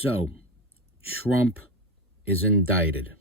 So, Trump is indicted.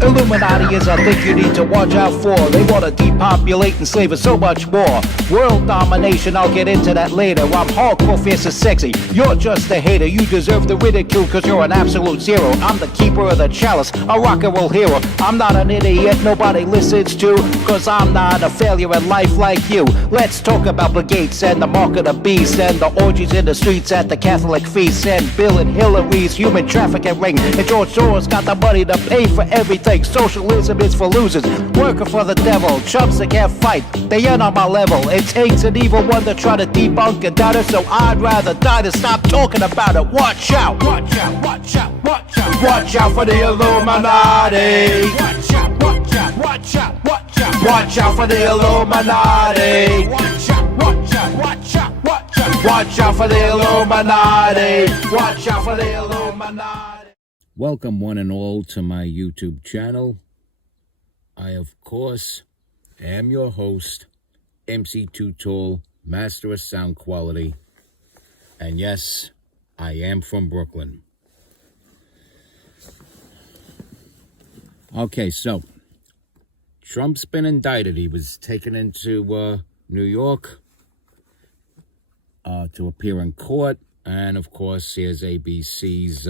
Illuminati is a thing you need to watch out for. They want to depopulate and slave us so much more. World domination, I'll get into that later. I'm hardcore, fierce and sexy. You're just a hater. You deserve the ridicule because you're an absolute zero. I'm the keeper of the chalice, a rock and roll hero. I'm not an idiot nobody listens to, because I'm not a failure in life like you. Let's talk about Bill Gates and the mark of the beast and the orgies in the streets at the Catholic feasts and Bill and Hillary's human trafficking ring. And George Soros got the money to pay for everything. Socialism is for losers, working for the devil. Chumps that can't fight, they ain't on my level. It takes an evil one to try to debunk a doubter, so I'd rather die than stop talking about it. Watch out, watch out, watch out, watch out. Watch out for the Illuminati. Watch out, watch out, watch out, watch out. Watch out for the Illuminati. Watch out, watch out, watch out, watch out. Watch out for the Illuminati. Watch out for the Illuminati. Welcome, one and all, to my YouTube channel. I, of course, am your host, MC Too Tall, Master of Sound Quality. And yes, I am from Brooklyn. Okay, so, Trump's been indicted. He was taken into New York to appear in court. And, of course, here's ABC's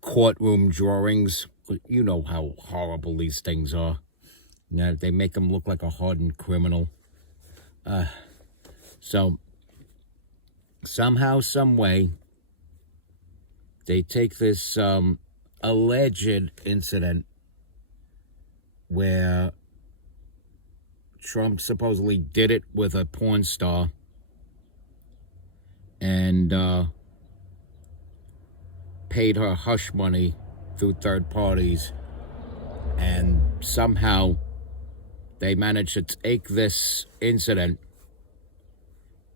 courtroom drawings. You know how horrible these things are. Now, they make him look like a hardened criminal. So, somehow, some way, they take this alleged incident where Trump supposedly did it with a porn star and paid her hush money through third parties, and somehow they managed to take this incident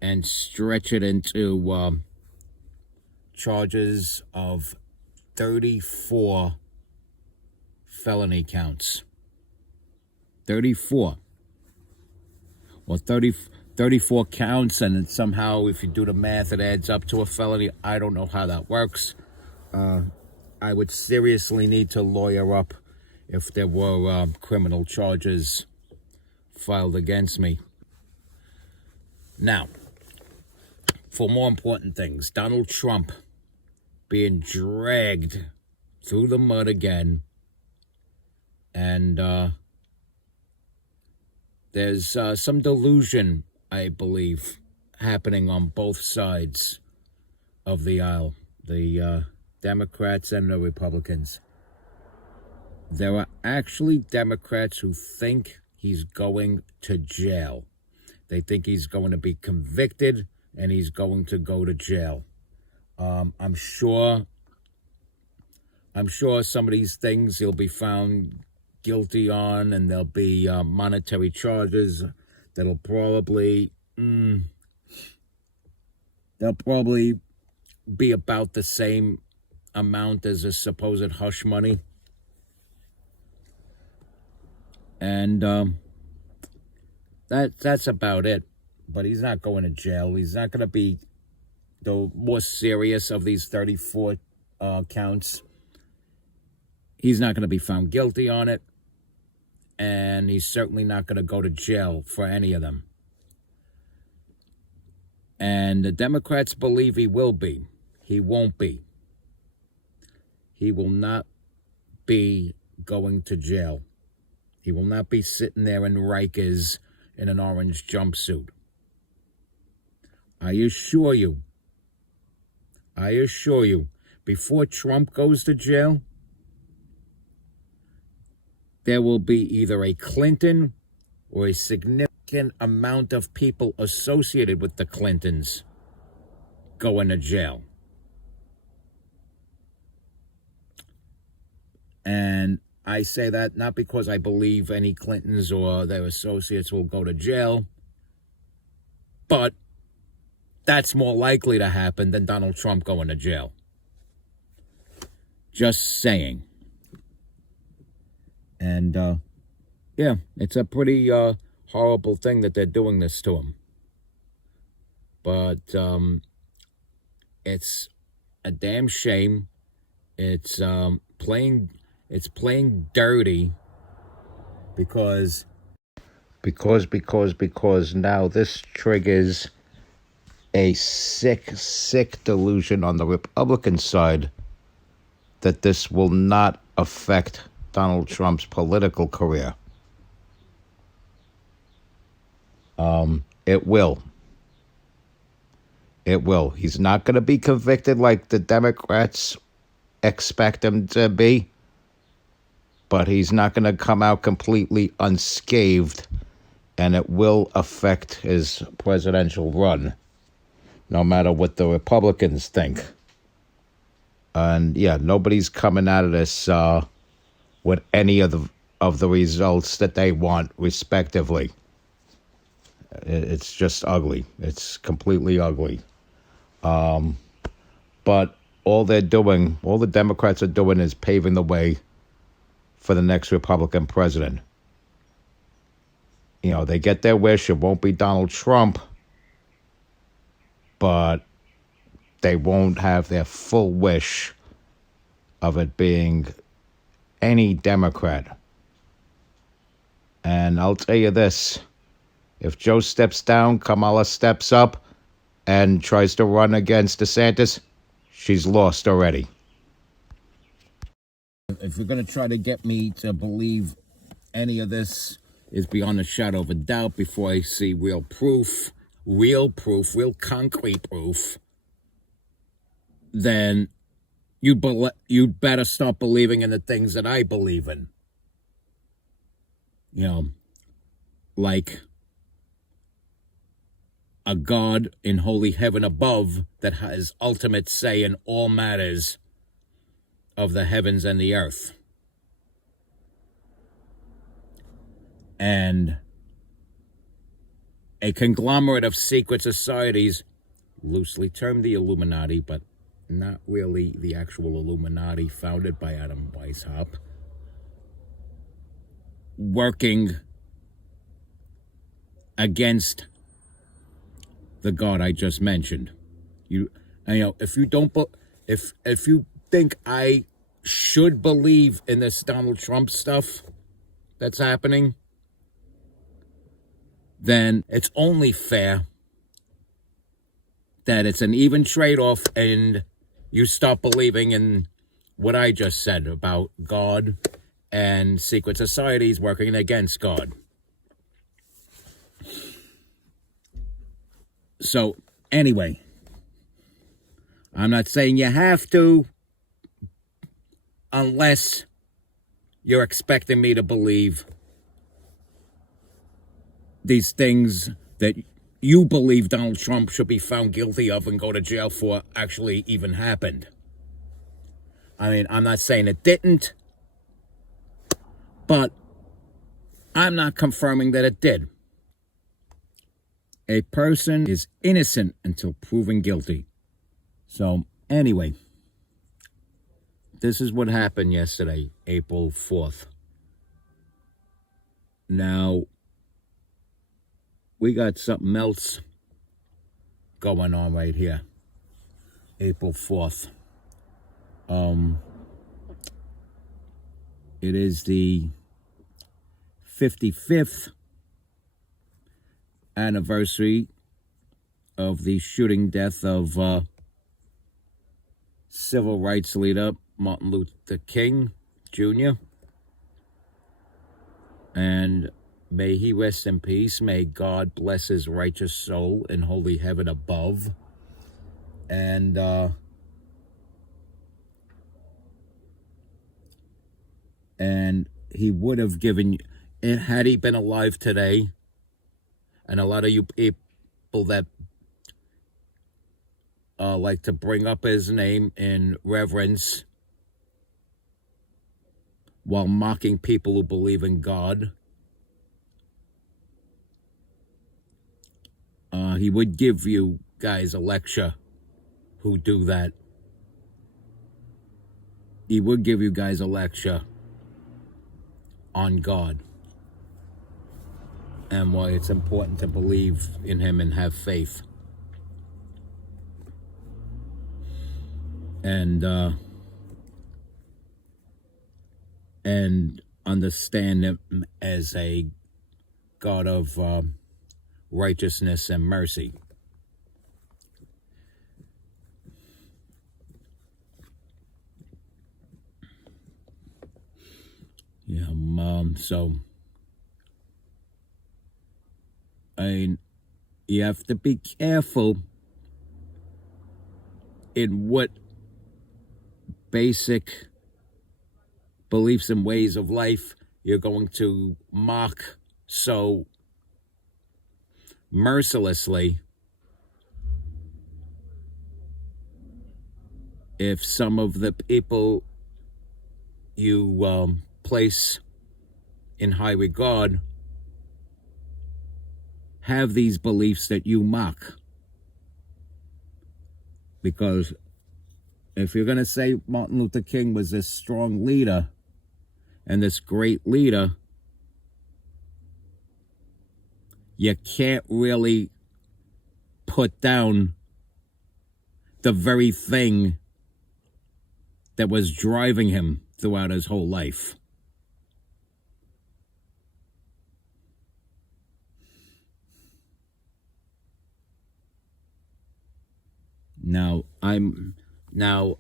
and stretch it into charges of 34 felony counts. 34. Well, 34 counts, and somehow, if you do the math, it adds up to a felony. I don't know how that works. I would seriously need to lawyer up if there were criminal charges filed against me. Now, for more important things, Donald Trump being dragged through the mud again, and there's some delusion, I believe, happening on both sides of the aisle. The Democrats and the Republicans. There are actually Democrats who think he's going to jail. They think he's going to be convicted and he's going to go to jail. I'm sure some of these things he'll be found guilty on, and there'll be monetary charges that'll probably be about the same amount as a supposed hush money. And that's about it. But he's not going to jail. He's not going to be the more serious of these 34 counts. He's not going to be found guilty on it. And he's certainly not going to go to jail for any of them. And the Democrats believe he will be. He won't be. He will not be going to jail. He will not be sitting there in Rikers in an orange jumpsuit. I assure you, before Trump goes to jail, there will be either a Clinton or a significant amount of people associated with the Clintons going to jail. And I say that not because I believe any Clintons or their associates will go to jail, but that's more likely to happen than Donald Trump going to jail. Just saying. And yeah, it's a pretty horrible thing that they're doing this to him. But it's a damn shame. It's playing dirty because now this triggers a sick delusion on the Republican side that this will not affect Donald Trump's political career. It will. It will. He's not going to be convicted like the Democrats expect him to be, but he's not going to come out completely unscathed, and it will affect his presidential run, no matter what the Republicans think. And yeah, nobody's coming out of this with any of the results that they want, respectively. It's just ugly. It's completely ugly. But all the Democrats are doing is paving the way for the next Republican president. You know, they get their wish. It won't be Donald Trump, but they won't have their full wish of it being any Democrat. And I'll tell you this, if Joe steps down, Kamala steps up and tries to run against DeSantis, she's lost already. If you're going to try to get me to believe any of this is beyond a shadow of a doubt before I see real concrete proof, then you'd better stop believing in the things that I believe in. You know, like a God in holy heaven above that has ultimate say in all matters of the heavens and the earth. And a conglomerate of secret societies, loosely termed the Illuminati, but not really the actual Illuminati founded by Adam Weishaupt, working against the God I just mentioned. You know, if you don't, if you think I should believe in this Donald Trump stuff that's happening, then it's only fair that it's an even trade-off and you stop believing in what I just said about God and secret societies working against God. So, anyway, I'm not saying you have to, unless you're expecting me to believe these things that you believe Donald Trump should be found guilty of and go to jail for actually even happened. I mean, I'm not saying it didn't, but I'm not confirming that it did. A person is innocent until proven guilty. So, anyway, this is what happened yesterday, April 4th. Now, we got something else going on right here. April 4th. It is the 55th anniversary of the shooting death of civil rights leader Martin Luther King Jr. And may he rest in peace. May God bless his righteous soul in holy heaven above. And he would have given, had he been alive today, and a lot of you people that like to bring up his name in reverence while mocking people who believe in God, he would give you guys a lecture who do that. He would give you guys a lecture. on God and why it's important to believe in him and have faith. And understand him as a God of righteousness and mercy. Yeah, so you have to be careful in what basic beliefs and ways of life you're going to mock so mercilessly. If some of the people you place in high regard have these beliefs that you mock. Because if you're going to say Martin Luther King was this strong leader and this great leader, you can't really put down the very thing that was driving him throughout his whole life. Now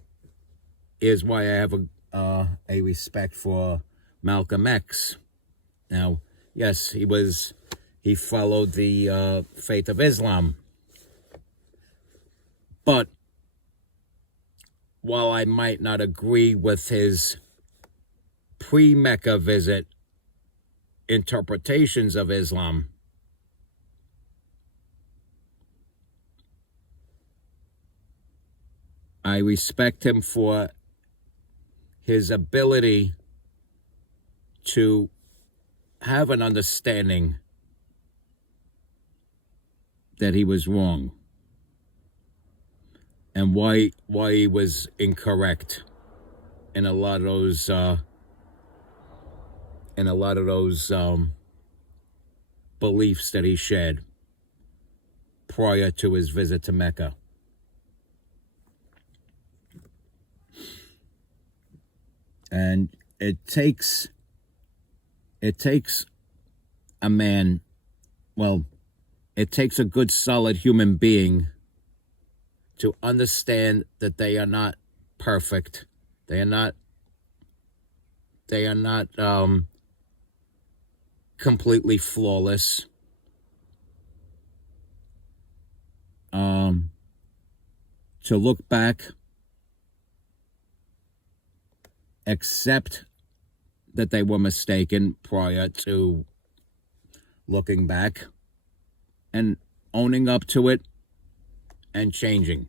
is why I have a respect for Malcolm X. Now, yes, he followed the faith of Islam, but while I might not agree with his pre-Mecca visit interpretations of Islam, I respect him for his ability to have an understanding that he was wrong and why he was incorrect in a lot of those beliefs that he shared prior to his visit to Mecca. And it takes a man, well, it takes a good, solid human being to understand that they are not perfect. They are not completely flawless. To look back, accept that they were mistaken prior to looking back, and owning up to it and changing.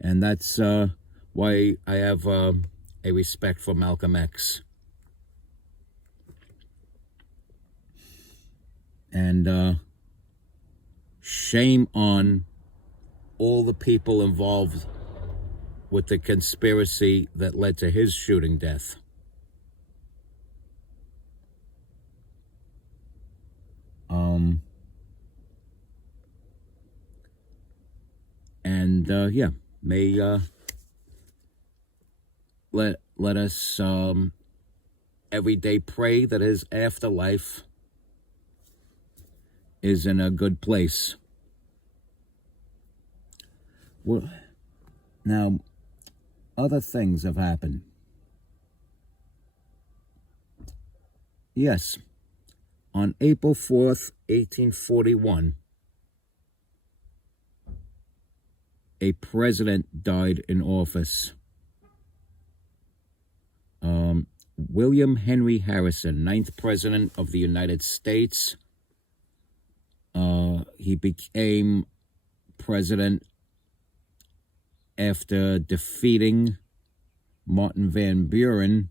And that's why I have a respect for Malcolm X. And shame on all the people involved with the conspiracy that led to his shooting death. Yeah, may let us every day pray that his afterlife is in a good place. Well, now, other things have happened. Yes, on April 4th, 1841, a president died in office. William Henry Harrison, 9th President of the United States. He became president after defeating Martin Van Buren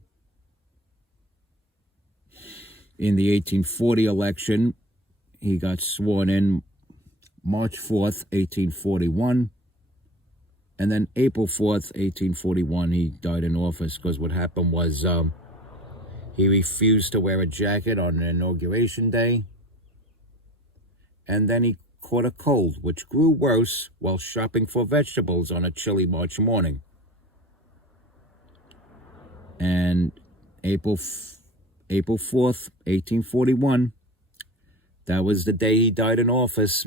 in the 1840 election. He got sworn in March 4th, 1841. And then April 4th, 1841, he died in office because what happened was he refused to wear a jacket on Inauguration Day. And then he caught a cold, which grew worse while shopping for vegetables on a chilly March morning. And April 4th, 1841, that was the day he died in office.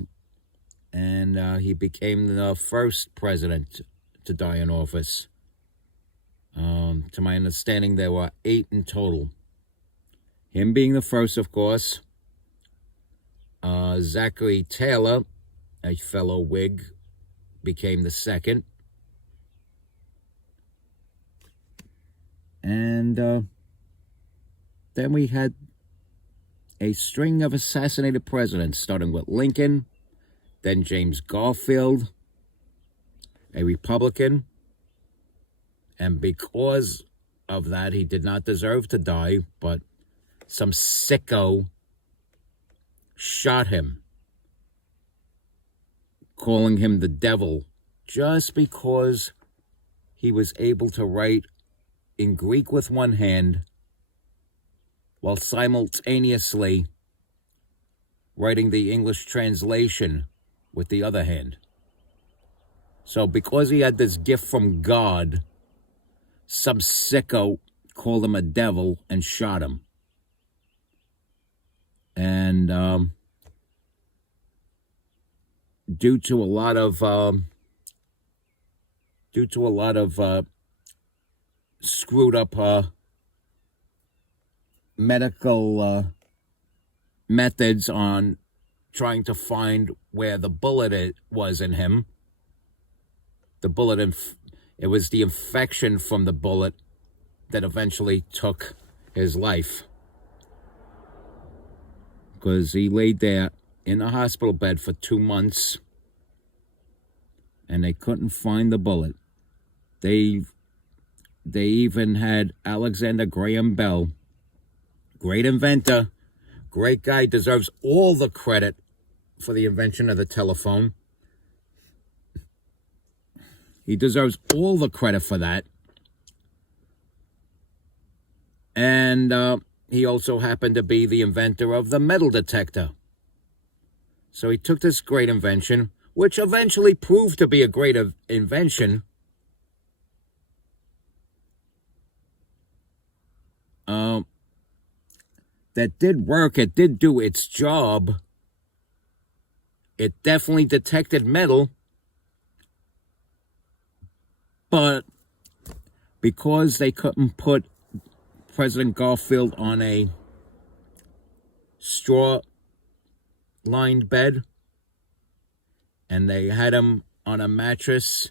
And he became the first president to die in office. To my understanding, there were 8 in total. Him being the first, of course. Zachary Taylor, a fellow Whig, became the second. And then we had a string of assassinated presidents, starting with Lincoln, then James Garfield, a Republican. And because of that, he did not deserve to die, but some sicko shot him, calling him the devil, just because he was able to write in Greek with one hand while simultaneously writing the English translation with the other hand. So because he had this gift from God, some sicko called him a devil and shot him. And due to a lot of screwed up medical methods on trying to find where the bullet was in him, the bullet it was the infection from the bullet that eventually took his life. Because he laid there in a hospital bed for 2 months and they couldn't find the bullet. They even had Alexander Graham Bell, great inventor, great guy, deserves all the credit for the invention of the telephone. He deserves all the credit for that. And he also happened to be the inventor of the metal detector. So he took this great invention, which eventually proved to be a great invention. That did work. It did do its job. It definitely detected metal. But because they couldn't put President Garfield on a straw-lined bed, and they had him on a mattress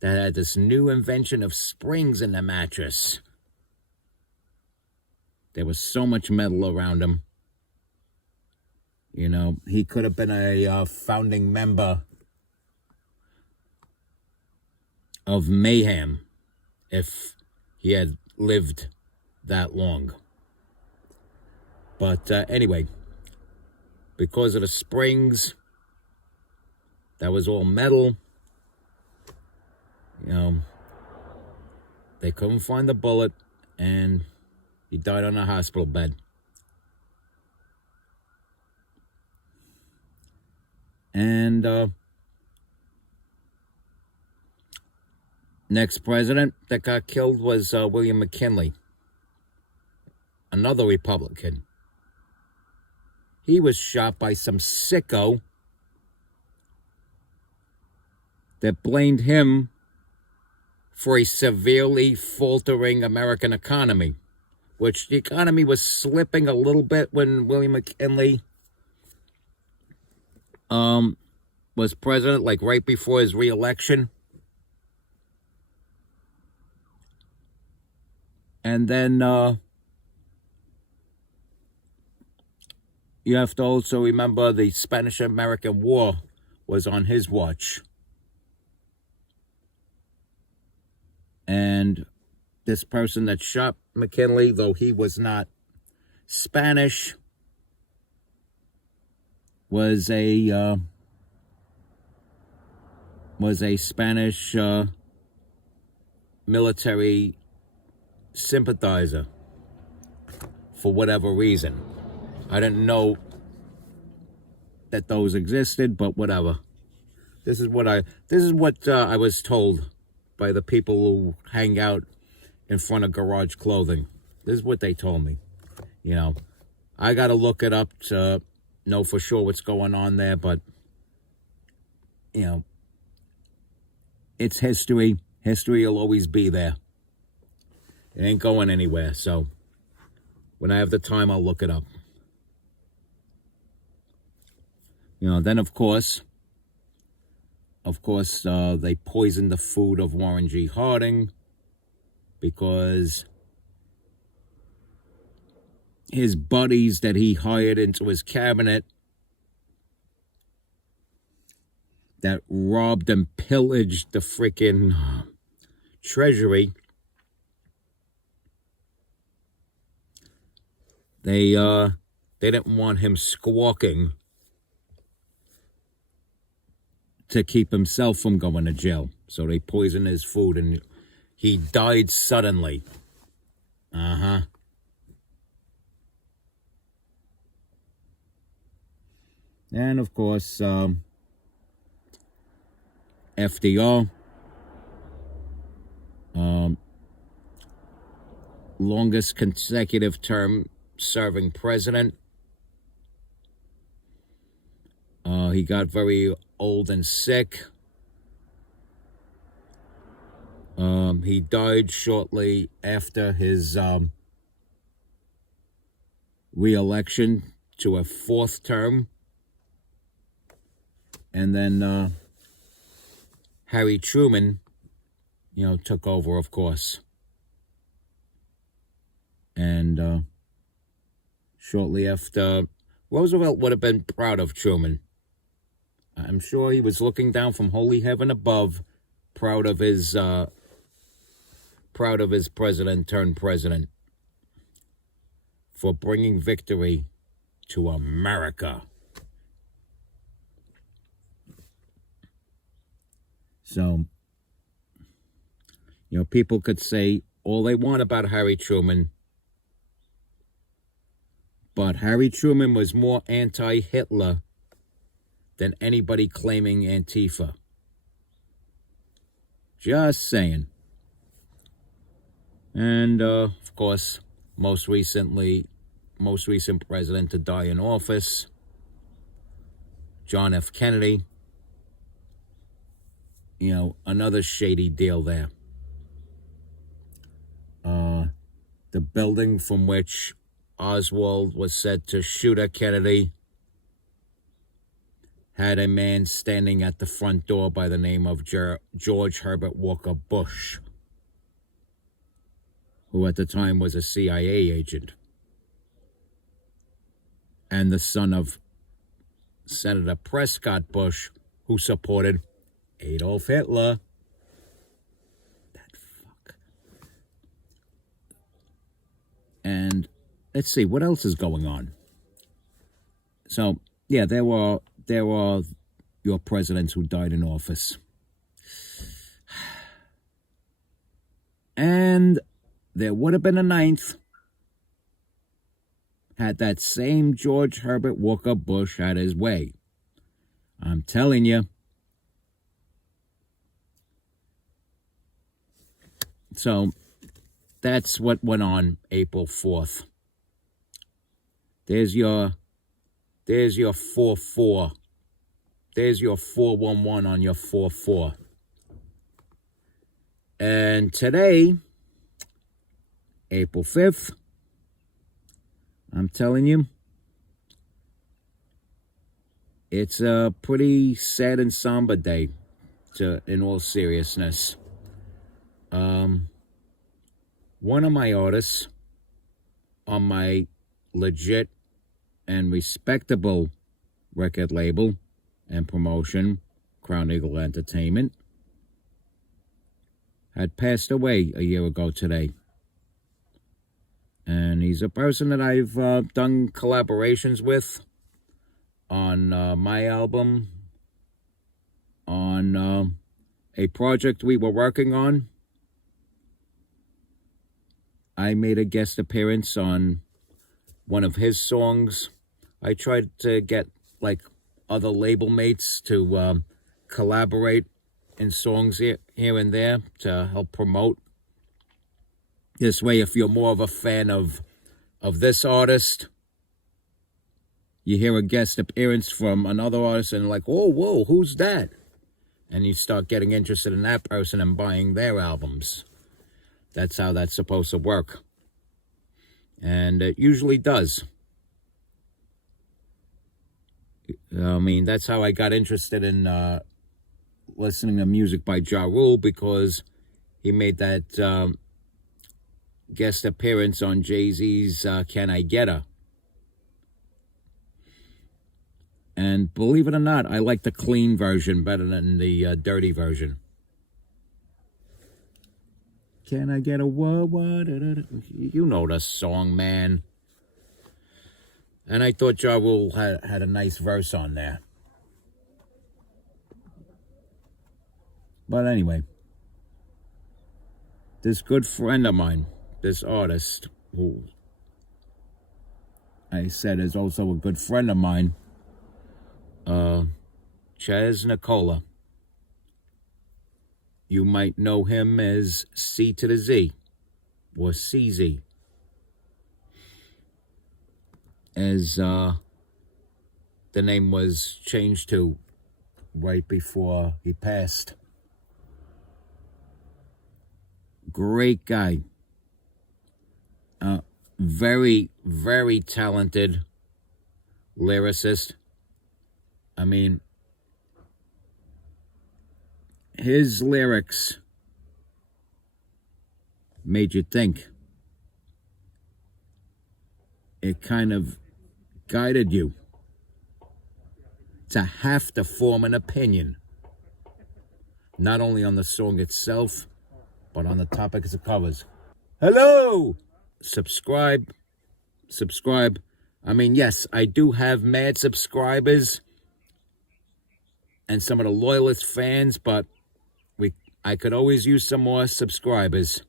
that had this new invention of springs in the mattress. There was so much metal around him. You know, he could have been a founding member of mayhem if he had lived that long. But anyway, because of the springs, that was all metal. You know, they couldn't find the bullet, and he died on a hospital bed. And next president that got killed was William McKinley, another Republican. He was shot by some sicko that blamed him for a severely faltering American economy, which the economy was slipping a little bit when William McKinley was president, like right before his re-election. And then you have to also remember the Spanish-American War was on his watch. And this person that shot McKinley, though he was not Spanish, was was a Spanish military sympathizer for whatever reason. I didn't know that those existed, but whatever. This is what I was told by the people who hang out in front of Garage Clothing. This is what they told me. You know, I got to look it up to know for sure what's going on there, but, you know, it's history. History will always be there. It ain't going anywhere, so when I have the time, I'll look it up. You know, then of course, they poisoned the food of Warren G. Harding because his buddies that he hired into his cabinet that robbed and pillaged the freaking treasury, they didn't want him squawking to keep himself from going to jail. So they poisoned his food and he died suddenly. And of course, FDR, longest consecutive term serving president. He got very old and sick. He died shortly after his re-election to a fourth term. And then Harry Truman, you know, took over, of course. And shortly after, Roosevelt would have been proud of Truman. I'm sure he was looking down from holy heaven above, proud of his president turned president for bringing victory to America. So, you know, people could say all they want about Harry Truman, but Harry Truman was more anti-Hitler than anybody claiming Antifa. Just saying. And, of course, most recent president to die in office, John F. Kennedy. You know, another shady deal there. The building from which Oswald was said to shoot at Kennedy had a man standing at the front door by the name of George Herbert Walker Bush, who at the time was a CIA agent and the son of Senator Prescott Bush, who supported Adolf Hitler. That fuck. And let's see, what else is going on? So, yeah, there were your presidents who died in office. And there would have been a ninth had that same George Herbert Walker Bush had his way. I'm telling you. So that's what went on April 4th. There's your 4-4. There's your 411 on your 4-4. And today, April 5th, I'm telling you, it's a pretty sad and somber day, in all seriousness. One of my artists on my legit and respectable record label and promotion, Crown Eagle Entertainment, had passed away a year ago today. And he's a person that I've done collaborations with on my album, on a project we were working on. I made a guest appearance on one of his songs. I tried to get like other label mates to collaborate in songs here and there to help promote. This way, if you're more of a fan of this artist, you hear a guest appearance from another artist and like, oh, whoa, who's that? And you start getting interested in that person and buying their albums. That's how that's supposed to work. And it usually does. I mean, that's how I got interested in listening to music by Ja Rule, because he made that guest appearance on Jay-Z's Can I Get Her? And believe it or not, I like the clean version better than the dirty version. Can I get a what? You know the song, man. And I thought Ja Rule had a nice verse on there. But anyway, this good friend of mine, this artist, who I said is also a good friend of mine, Chaz Nicola. You might know him as C to the Z, or CZ, as the name was changed to right before he passed. Great guy. Very, very talented lyricist. I mean, his lyrics made you think. It kind of guided you to have to form an opinion, not only on the song itself, but on the topics it covers. Hello! Subscribe. I mean, yes, I do have mad subscribers and some of the loyalist fans, but I could always use some more subscribers.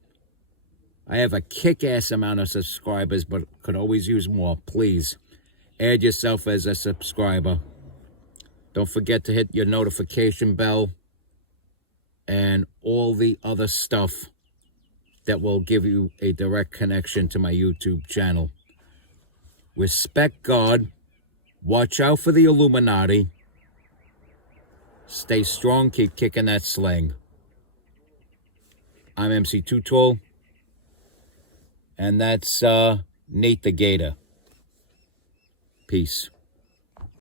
I have a kick-ass amount of subscribers, but could always use more. Please, add yourself as a subscriber. Don't forget to hit your notification bell and all the other stuff that will give you a direct connection to my YouTube channel. Respect God. Watch out for the Illuminati. Stay strong. Keep kicking that slang. I'm MC Too Tall. And that's Nate the Gator. Peace.